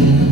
still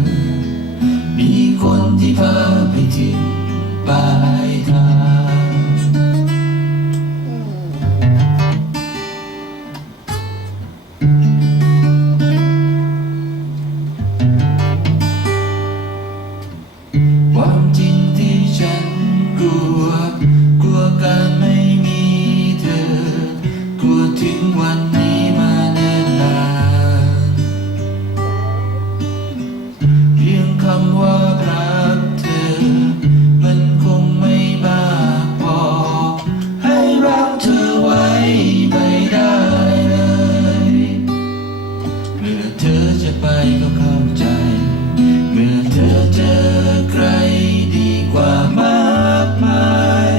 ะไปก็เข้าใจ เมื่อเธอเจอใครดีกว่ามากมาย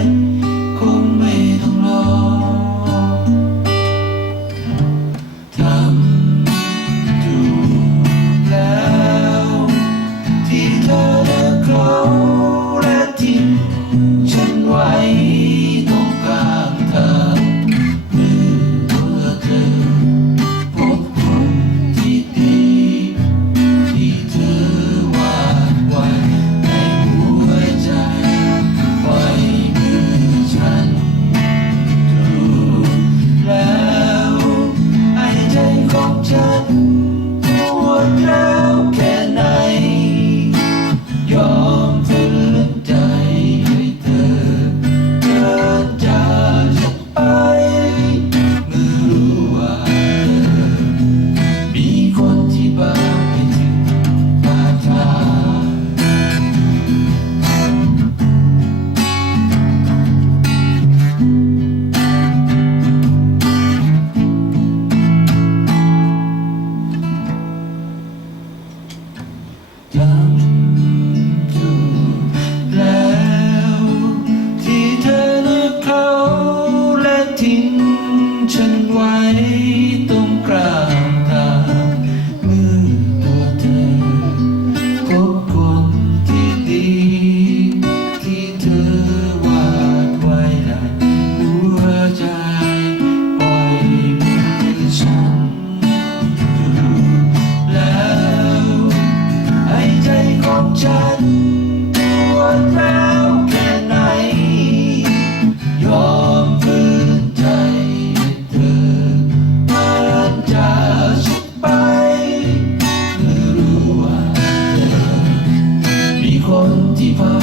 คงไม่ต้องรอทำดูแล้ว ที่เธอเลือกเขา ที่